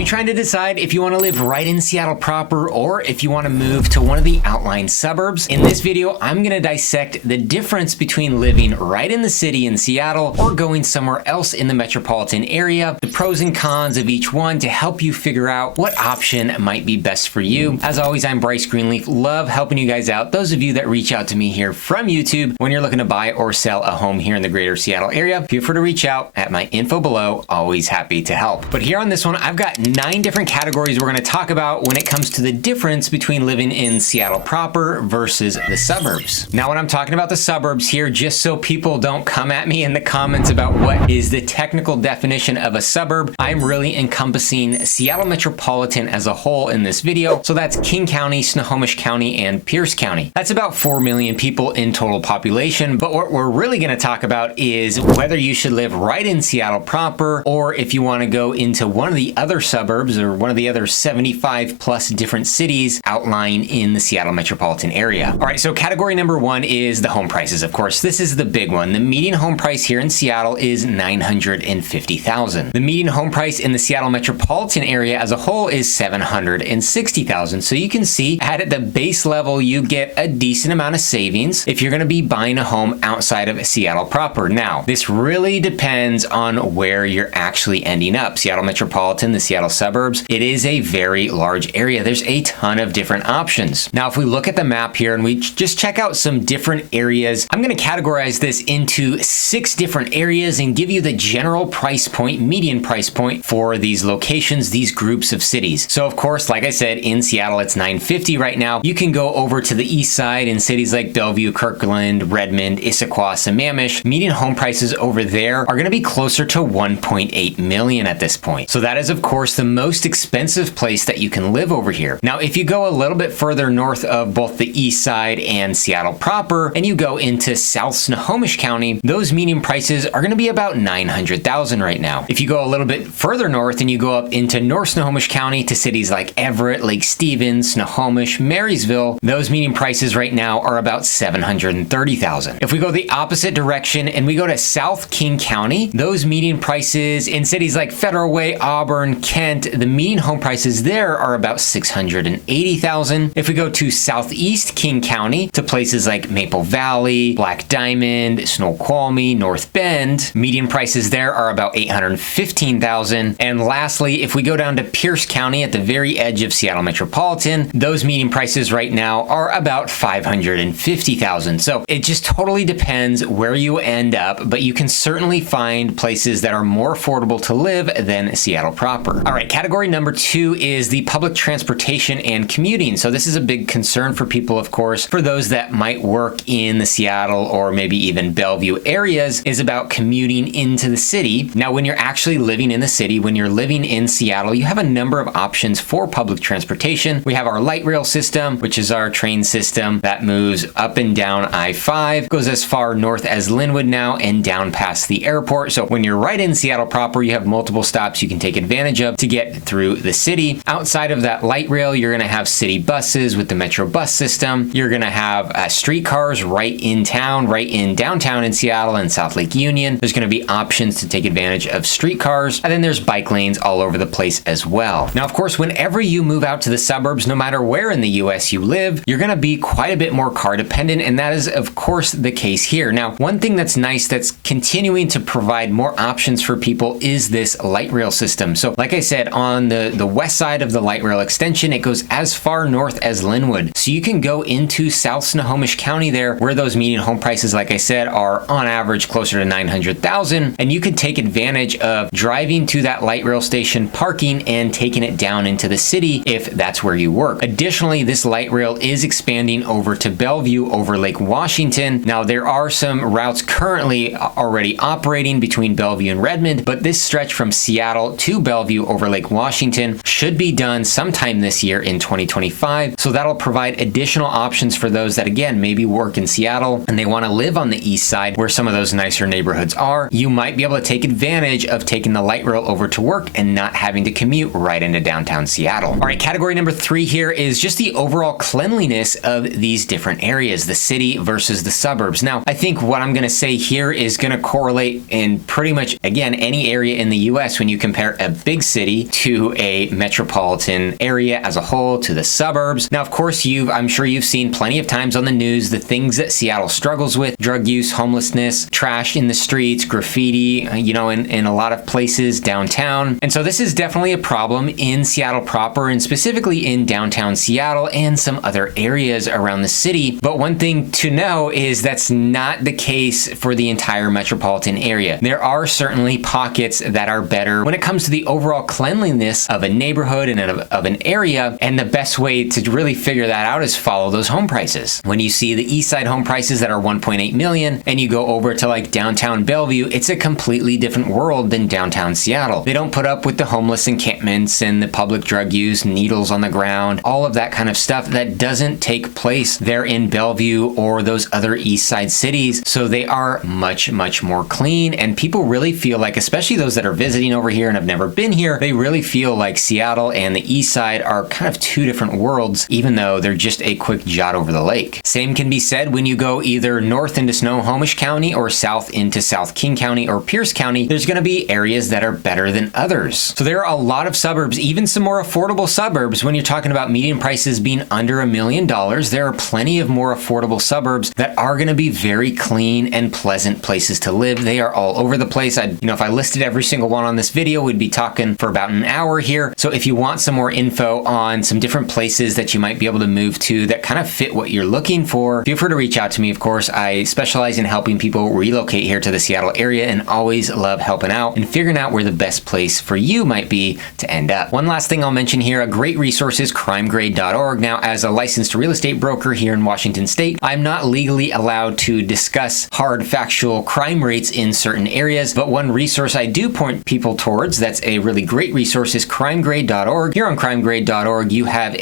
you trying to decide if you want to live right in Seattle proper or if you want to move to one of the outlying suburbs? In this video, I'm going to dissect the difference between living right in the city in Seattle or going somewhere else in the metropolitan area, the pros and cons of each one to help you figure out what option might be best for you. As always, I'm Bryce Greenleaf. Love helping you guys out. Those of you that reach out to me here from YouTube when you're looking to buy or sell a home here in the greater Seattle area, feel free to reach out at my info below. Always happy to help. But here on this one, I've got 9 different categories we're going to talk about when it comes to the difference between living in Seattle proper versus the suburbs. Now, when I'm talking about the suburbs here, just so people don't come at me in the comments about what is the technical definition of a suburb, I'm really encompassing Seattle metropolitan as a whole in this video. So that's King County, Snohomish County, and Pierce County. That's about 4 million people in total population. But what we're really going to talk about is whether you should live right in Seattle proper or if you want to go into one of the other suburbs or one of the other 75 plus different cities outlying in the Seattle metropolitan area. All right, so category number 1 is the home prices. Of course, this is the big one. The median home price here in Seattle is $950,000. The median home price in the Seattle metropolitan area as a whole is $760,000. So you can see at the base level, you get a decent amount of savings if you're going to be buying a home outside of Seattle proper. Now, this really depends on where you're actually ending up. Seattle metropolitan, the Seattle suburbs, it is a very large area. There's a ton of different options. Now, if we look at the map here and we just check out some different areas, I'm going to categorize this into 6 different areas and give you the general price point, median price point for these locations, these groups of cities. So of course, like I said, in Seattle, it's $950 right now. You can go over to the east side in cities like Bellevue, Kirkland, Redmond, Issaquah, Sammamish. Median home prices over there are going to be closer to $1.8 million at this point. So that is, of course, the most expensive place that you can live over here. Now, if you go a little bit further north of both the east side and Seattle proper, and you go into South Snohomish County, those median prices are going to be about $900,000 right now. If you go a little bit further north and you go up into North Snohomish County to cities like Everett, Lake Stevens, Snohomish, Marysville, those median prices right now are about $730,000. If we go the opposite direction and we go to South King County, those median prices in cities like Federal Way, Auburn, Kent, the median home prices there are about $680,000. If we go to Southeast King County to places like Maple Valley, Black Diamond, Snoqualmie, North Bend, median prices there are about $815,000. And lastly, if we go down to Pierce County at the very edge of Seattle metropolitan, those median prices right now are about $550,000. So it just totally depends where you end up, but you can certainly find places that are more affordable to live than Seattle proper. All right, category number 2 is the public transportation and commuting. So this is a big concern for people, of course, for those that might work in the Seattle or maybe even Bellevue areas, is about commuting into the city. Now, when you're actually living in the city, when you're living in Seattle, you have a number of options for public transportation. We have our light rail system, which is our train system that moves up and down I-5, goes as far north as Linwood now and down past the airport. So when you're right in Seattle proper, you have multiple stops you can take advantage of to get through the city. Outside of that light rail, you're going to have city buses with the Metro bus system. You're going to have streetcars right in town, right in downtown in Seattle and South Lake Union. There's going to be options to take advantage of streetcars. And then there's bike lanes all over the place as well. Now, of course, whenever you move out to the suburbs, no matter where in the US you live, you're going to be quite a bit more car dependent. And that is, of course, the case here. Now, one thing that's nice that's continuing to provide more options for people is this light rail system. So like I said, on the west side of the light rail extension, it goes as far north as Linwood. So you can go into South Snohomish County there, where those median home prices, like I said, are on average closer to $900,000. And you can take advantage of driving to that light rail station, parking, and taking it down into the city if that's where you work. Additionally, this light rail is expanding over to Bellevue over Lake Washington. Now, there are some routes currently already operating between Bellevue and Redmond, but this stretch from Seattle to Bellevue over Lake Washington should be done sometime this year in 2025. So that'll provide additional options for those that, again, maybe work in Seattle and they want to live on the east side where some of those nicer neighborhoods are. You might be able to take advantage of taking the light rail over to work and not having to commute right into downtown Seattle. All right, category number 3 here is just the overall cleanliness of these different areas, the city versus the suburbs. Now, I think what I'm going to say here is going to correlate in pretty much, again, any area in the US when you compare a big city city to a metropolitan area as a whole, to the suburbs. Now, of course, I'm sure you've seen plenty of times on the news the things that Seattle struggles with: drug use, homelessness, trash in the streets, graffiti, in a lot of places downtown. And so this is definitely a problem in Seattle proper, and specifically in downtown Seattle and some other areas around the city. But one thing to know is that's not the case for the entire metropolitan area. There are certainly pockets that are better when it comes to the overall cleanliness of a neighborhood and of an area, and the best way to really figure that out is follow those home prices. When you see the east side home prices that are 1.8 million and you go over to like downtown Bellevue, it's a completely different world than downtown Seattle. They don't put up with the homeless encampments and the public drug use, needles on the ground, all of that kind of stuff that doesn't take place there in Bellevue or those other east side cities. So they are much, much more clean, and people really feel like, especially those that are visiting over here and have never been here, they really feel like Seattle and the east side are kind of two different worlds, even though they're just a quick jot over the lake. Same can be said when you go either north into Snohomish County or south into South King County or Pierce County. There's going to be areas that are better than others. So there are a lot of suburbs, even some more affordable suburbs. When you're talking about median prices being under $1 million, there are plenty of more affordable suburbs that are going to be very clean and pleasant places to live. They are all over the place. If I listed every single one on this video, we'd be talking for about an hour here. So if you want some more info on some different places that you might be able to move to that kind of fit what you're looking for, feel free to reach out to me. Of course, I specialize in helping people relocate here to the Seattle area and always love helping out and figuring out where the best place for you might be to end up. One last thing I'll mention here, a great resource is crimegrade.org. Now, as a licensed real estate broker here in Washington State, I'm not legally allowed to discuss hard factual crime rates in certain areas, but one resource I do point people towards that's a really great resource is crimegrade.org. Here on crimegrade.org, you have an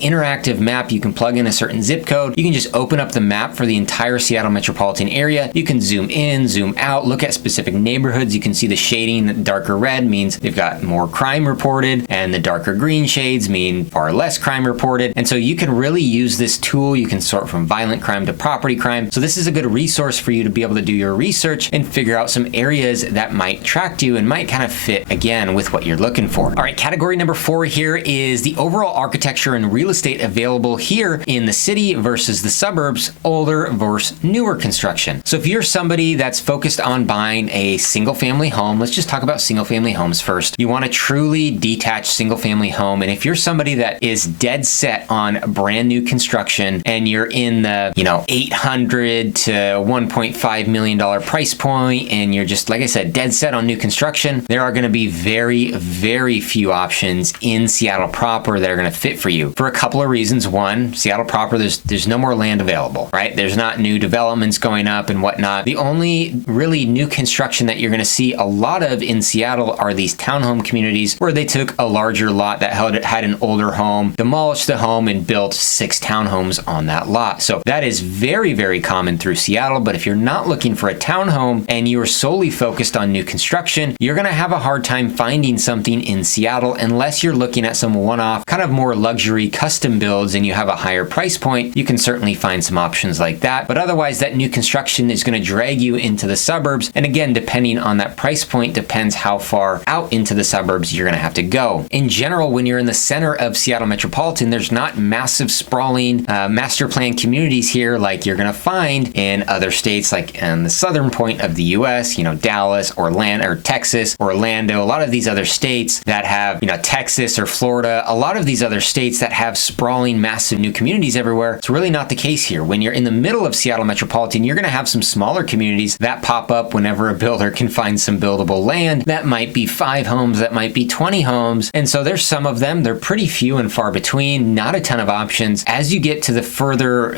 interactive map. You can plug in a certain zip code. You can just open up the map for the entire Seattle metropolitan area. You can zoom in, zoom out, look at specific neighborhoods. You can see the shading. The darker red means they've got more crime reported, and the darker green shades mean far less crime reported. And so you can really use this tool. You can sort from violent crime to property crime. So this is a good resource for you to be able to do your research and figure out some areas that might attract you and might kind of fit again with what you're looking for. All right, category number 4 here is the overall architecture and real estate available here in the city versus the suburbs, older versus newer construction. So if you're somebody that's focused on buying a single family home, let's just talk about single family homes first. You want a truly detached single family home. And if you're somebody that is dead set on brand new construction and you're in the, $800 to $1.5 million price point, and you're just, like I said, dead set on new construction, there are going to be very, very few options in Seattle proper that are going to fit for you for a couple of reasons. One, Seattle proper, there's no more land available, right? There's not new developments going up and whatnot. The only really new construction that you're going to see a lot of in Seattle are these townhome communities where they took a larger lot that had an older home, demolished the home, and built 6 townhomes on that lot. So that is very, very common through Seattle. But if you're not looking for a townhome and you're solely focused on new construction, you're going to have a hard time finding something in Seattle unless you're looking at some one-off, kind of more luxury custom builds and you have a higher price point. You can certainly find some options like that. But otherwise, that new construction is going to drag you into the suburbs. And again, depending on that price point, depends how far out into the suburbs you're going to have to go. In general, when you're in the center of Seattle metropolitan, there's not massive sprawling master plan communities here like you're going to find in other states, like in the southern point of the US, Dallas, Orlando, or Texas, Orlando, a lot of these other states that have, Texas or Florida, a lot of these other states that have sprawling massive new communities everywhere. It's really not the case here. When you're in the middle of Seattle metropolitan, you're going to have some smaller communities that pop up whenever a builder can find some buildable land. That might be 5 homes, that might be 20 homes. And so there's some of them, they're pretty few and far between, not a ton of options. As you get to the further,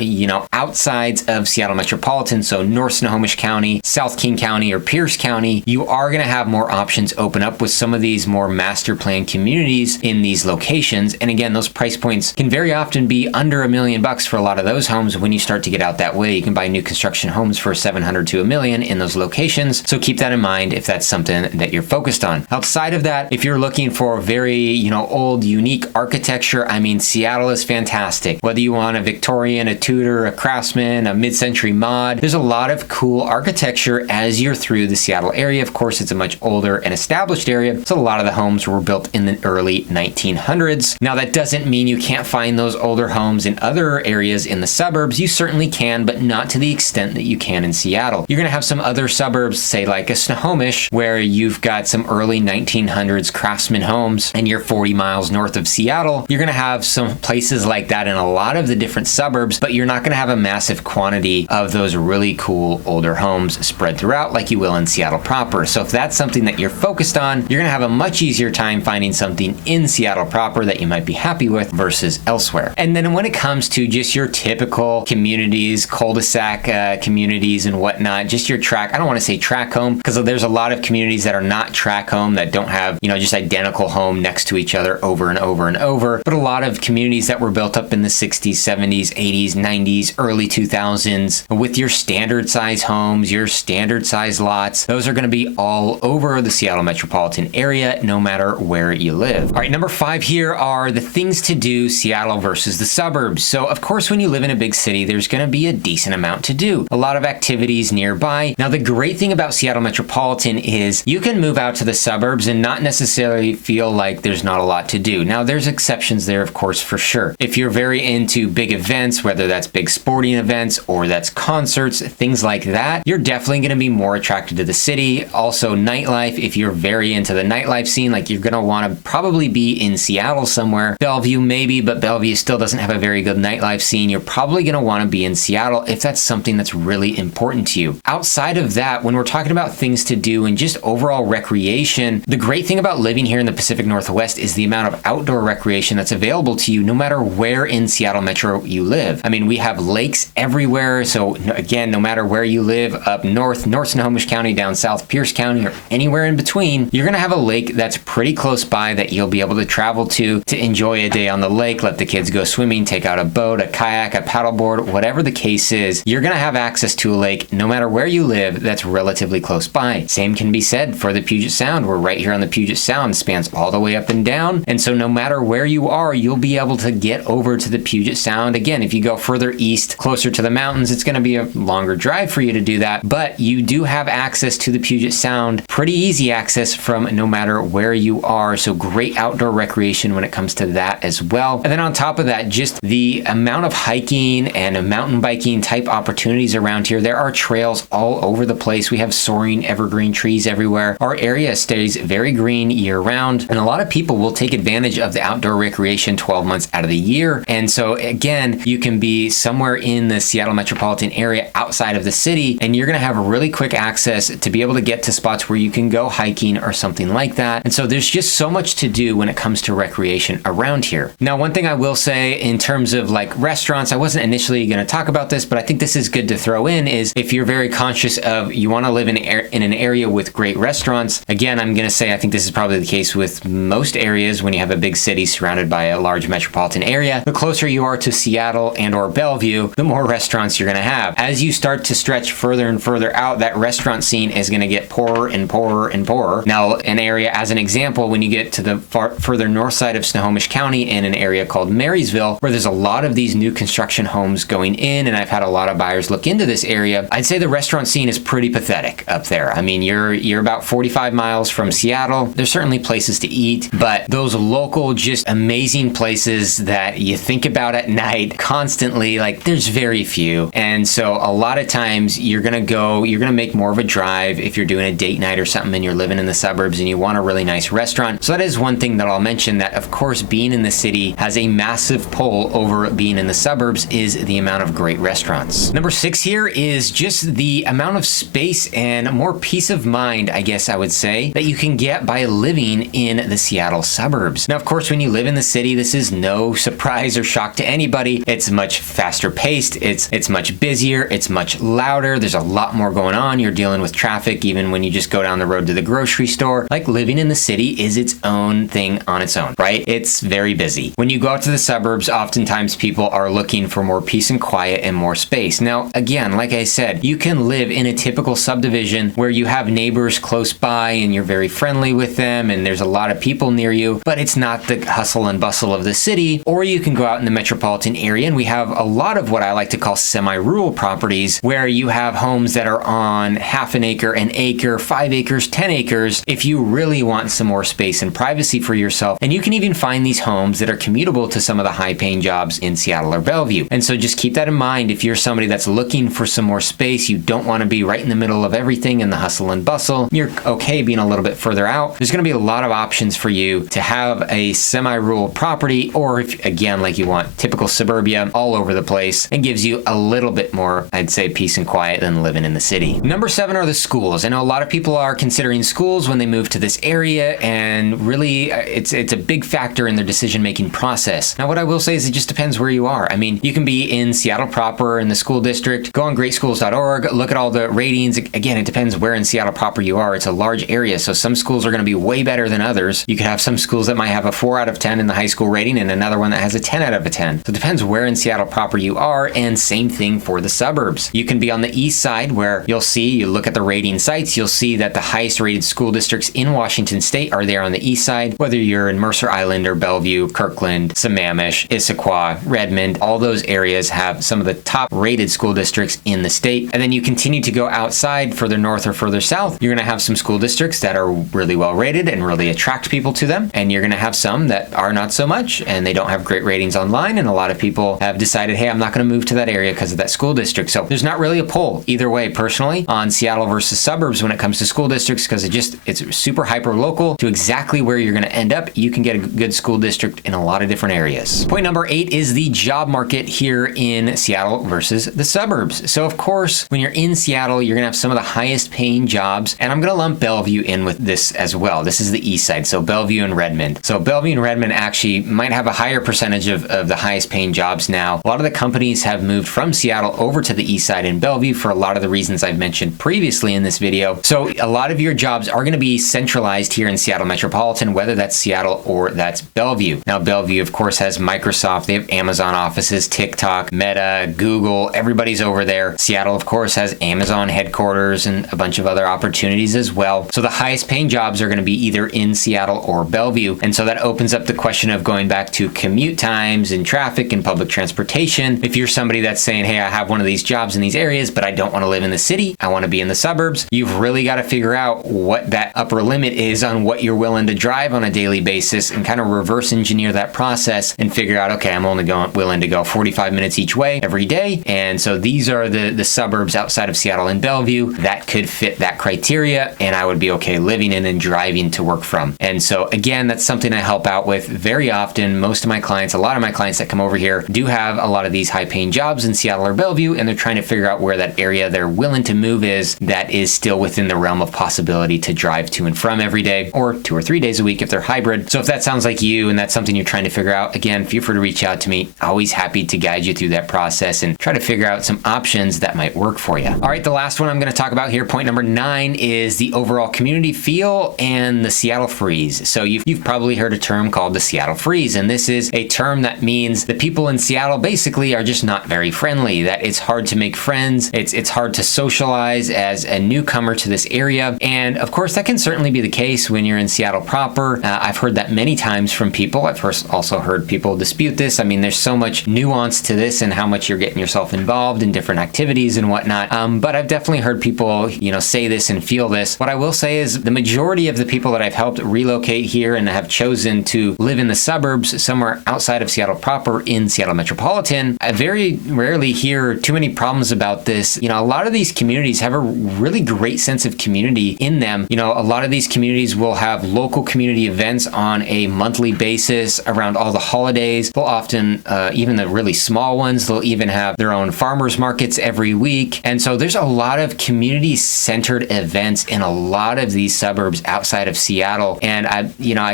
outsides of Seattle metropolitan, so North Snohomish County, South King County, or Pierce County, you are going to have more options open up with some of these more master plan communities in these locations. And again, those price points can very often be under $1 million for a lot of those homes. When you start to get out that way, you can buy new construction homes for $700 to $1 million in those locations. So keep that in mind if that's something that you're focused on. Outside of that, if you're looking for very, old, unique architecture, Seattle is fantastic. Whether you want a Victorian, a Tudor, a Craftsman, a mid-century mod, there's a lot of cool architecture as you're through the Seattle area. Of course, it's a much older and established area, so a lot of the homes were built in the early 1900s. Now, that doesn't mean you can't find those older homes in other areas in the suburbs. You certainly can, but not to the extent that you can in Seattle. You're going to have some other suburbs, say like a Snohomish, where you've got some early 1900s craftsman homes and you're 40 miles north of Seattle. You're going to have some places like that in a lot of the different suburbs, but you're not going to have a massive quantity of those really cool older homes spread throughout like you will in Seattle proper. So if that's something that you're focused on, you're going to have a much easier time finding something in Seattle proper that you might be happy with versus elsewhere. And then when it comes to just your typical communities, cul-de-sac communities and whatnot, just your track, I don't want to say track home, because there's a lot of communities that are not track home that don't have, just identical home next to each other over and over and over. But a lot of communities that were built up in the 60s, 70s, 80s, 90s, early 2000s with your standard size homes, your standard size lots, those are going to be all over the Seattle metropolitan area, no matter where you live. All right, number 5 here are the things to do, Seattle versus the suburbs. So of course, when you live in a big city, there's going to be a decent amount to do, a lot of activities nearby. Now, the great thing about Seattle metropolitan is you can move out to the suburbs and not necessarily feel like there's not a lot to do. Now, there's exceptions there, of course, for sure. If you're very into big events, whether that's big sporting events or that's concerts, things like that, you're definitely going to be more attracted to the city. Also, nightlife, if you're very into the nightlife scene, like you're going to want to probably be in Seattle somewhere. Bellevue maybe, but Bellevue still doesn't have a very good nightlife scene. You're probably going to want to be in Seattle if that's something that's really important to you. Outside of that, when we're talking about things to do and just overall recreation, the great thing about living here in the Pacific Northwest is the amount of outdoor recreation that's available to you no matter where in Seattle Metro you live. I mean, we have lakes everywhere. So again, no matter where you live, up north Snohomish County, down south Pierce County, or anywhere in between, you're going to have a lake that's pretty close by that you'll be able to travel to enjoy a day on the lake, let the kids go swimming, take out a boat, a kayak, a paddleboard, whatever the case is. You're going to have access to a lake no matter where you live that's relatively close by. Same can be said for the Puget Sound. We're right here on the Puget Sound, spans all the way up and down. And so no matter where you are, you'll be able to get over to the Puget Sound. Again, if you go further east, closer to the mountains, it's going to be a longer drive for you to do that. But you do have access to the Puget Sound, pretty easy access from no matter where you are. So great outdoor recreation when it comes to that as well. And then on top of that, just the amount of hiking and mountain biking type opportunities around here. There are trails all over the place. We have soaring evergreen trees everywhere. Our area stays very green year round, and a lot of people will take advantage of the outdoor recreation 12 months out of the year. And so again, you can be somewhere in the Seattle metropolitan area outside of the city, and you're going to have really quick access to be able to get to spots where you can go hiking or something like that. And so there's just so much to do when it comes to recreation around here. Now, one thing I will say in terms of like restaurants, I wasn't initially going to talk about this, but I think this is good to throw in, is if you're very conscious of you want to live in an area with great restaurants. Again, I'm going to say I think this is probably the case with most areas when you have a big city surrounded by a large metropolitan area. The closer you are to Seattle and or Bellevue, the more restaurants you're going to have. As you start to stretch further and further out, that restaurant scene is going to get poorer and poorer and poorer. Now, an area as an example, when you get to the further north side of Snohomish County in an area called Marysville, where there's a lot of these new construction homes going in, and I've had a lot of buyers look into this area, I'd say the restaurant scene is pretty pathetic up there. I mean, you're about 45 miles from Seattle. There's certainly places to eat, but those local, just amazing places that you think about at night constantly, like there's very few. And so a lot of times you're going to make more of a drive if you're doing a date night or something and you're living in the suburbs and you want a really nice restaurant. So that is one thing that I'll mention, that of course being in the city has a massive pull over being in the suburbs, is the amount of great restaurants. Number 6 here is just the amount of space and more peace of mind, I guess I would say, that you can get by living in the Seattle suburbs. Now, of course, when you live in the city, this is no surprise or shock to anybody. It's much faster paced. It's much busier. It's much louder. There's a lot more going on. You're dealing with traffic even when you just go down the road to the grocery store. Like, living in the city is its own thing on its own, right? It's very busy. When you go out to the suburbs, oftentimes people are looking for more peace and quiet and more space. Now, again, like I said, you can live in a typical subdivision where you have neighbors close by and you're very friendly with them and there's a lot of people near you, but it's not the hustle and bustle of the city. Or you can go out in the metropolitan area, and we have a lot of what I like to call semi-rural properties where you have homes that are on half an acre, 5 acres, 10 acres. If you really definitely want some more space and privacy for yourself. And you can even find these homes that are commutable to some of the high-paying jobs in Seattle or Bellevue. And so just keep that in mind. If you're somebody that's looking for some more space, you don't want to be right in the middle of everything in the hustle and bustle, you're okay being a little bit further out, there's going to be a lot of options for you to have a semi-rural property, or if, again, like you want typical suburbia all over the place, and gives you a little bit more, I'd say, peace and quiet than living in the city. Number 7 are the schools. I know a lot of people are considering schools when they move to this area, and really it's a big factor in their decision-making process. Now, what I will say is it just depends where you are. I mean, you can be in Seattle proper in the school district, go on greatschools.org, look at all the ratings. Again, it depends where in Seattle proper you are. It's a large area, so some schools are going to be way better than others. You could have some schools that might have a 4 out of 10 in the high school rating and another one that has a 10 out of 10. So it depends where in Seattle proper you are, and same thing for the suburbs. You can be on the east side where you look at the rating sites, you'll see that the highest rated school districts in Washington State are there on the east side, whether you're in Mercer Island or Bellevue, Kirkland, Sammamish, Issaquah, Redmond, all those areas have some of the top rated school districts in the state. And then you continue to go outside further north or further south, you're going to have some school districts that are really well rated and really attract people to them. And you're going to have some that are not so much and they don't have great ratings online. And a lot of people have decided, hey, I'm not going to move to that area because of that school district. So there's not really a pull either way personally on Seattle versus suburbs when it comes to school districts, because it's super hyper local to exactly where you're going to end up. You can get a good school district in a lot of different areas. Point number 8 is the job market here in Seattle versus the suburbs. So of course, when you're in Seattle, you're going to have some of the highest paying jobs, and I'm going to lump Bellevue in with this as well. This is the east side, so Bellevue and Redmond. So Bellevue and Redmond actually might have a higher percentage of the highest paying jobs now. A lot of the companies have moved from Seattle over to the east side in Bellevue for a lot of the reasons I've mentioned previously in this video. So a lot of your jobs are going to be centralized here in Seattle metropolitan, whether that's Seattle or that's Bellevue. Now Bellevue, of course, has Microsoft, they have Amazon offices, TikTok, Meta, Google, everybody's over there. Seattle, of course, has Amazon headquarters and a bunch of other opportunities as well. So the highest paying jobs are going to be either in Seattle or Bellevue. And so that opens up the question of going back to commute times and traffic and public transportation. If you're somebody that's saying, hey, I have one of these jobs in these areas, but I don't want to live in the city, I want to be in the suburbs, you've really got to figure out what that upper limit is on what you're willing to drive on a daily basis and kind of reverse engineer that process and figure out, okay, I'm only willing to go 45 minutes each way every day. And so these are the suburbs outside of Seattle and Bellevue that could fit that criteria, and I would be okay living in and driving to work from. And so again, that's something I help out with very often. Most of my clients, a lot of my clients that come over here do have a lot of these high paying jobs in Seattle or Bellevue, and they're trying to figure out where that area they're willing to move is that is still within the realm of possibility to drive to and from every day, or 2 or 3 days a week if they're hybrid. So if that sounds like you and that's something you're trying to figure out, again, feel free to reach out to me. Always happy to guide you through that process and try to figure out some options that might work for you. All right, the last one I'm going to talk about here, point number 9, is the overall community feel and the Seattle freeze. So you've probably heard a term called the Seattle freeze, and this is a term that means the people in Seattle basically are just not very friendly, that it's hard to make friends, it's hard to socialize as a newcomer to this area. And of course, that can certainly be the case when you're in Seattle proper. I've heard that many times from people. I've also heard people dispute this. I mean, there's so much nuance to this and how much you're getting yourself involved in different activities and whatnot. But I've definitely heard people, say this and feel this. What I will say is the majority of the people that I've helped relocate here and have chosen to live in the suburbs somewhere outside of Seattle proper in Seattle metropolitan, I very rarely hear too many problems about this. A lot of these communities have a really great sense of community in them. A lot of these communities will have local community events on a monthly basis around all the holidays. They'll often, even the really small ones, they'll even have their own farmers markets every week. And so there's a lot of community-centered events in a lot of these suburbs outside of Seattle. And I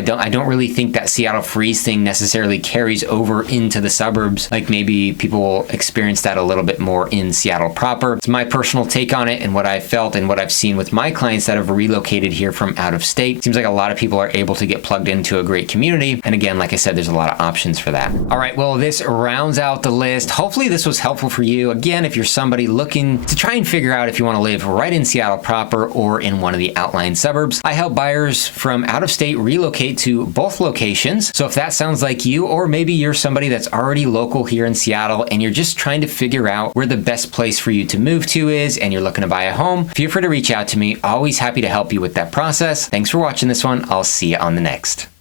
don't really think that Seattle freeze thing necessarily carries over into the suburbs. Like maybe people will experience that a little bit more in Seattle proper. It's my personal take on it and what I've felt and what I've seen with my clients that have relocated here from out of state. Seems like a lot of people are able to get plugged into a great community. And again, like I said, there's a lot of options for that. All right, well, this rounds out the list. Hopefully this was helpful for you. Again, if you're somebody looking to try and figure out if you want to live right in Seattle proper or in one of the outlying suburbs, I help buyers from out of state relocate to both locations. So if that sounds like you, or maybe you're somebody that's already local here in Seattle and you're just trying to figure out where the best place for you to move to is and you're looking to buy a home, feel free to reach out to me. Always happy to help you with that process. Thanks for watching this one. I'll see you on the next.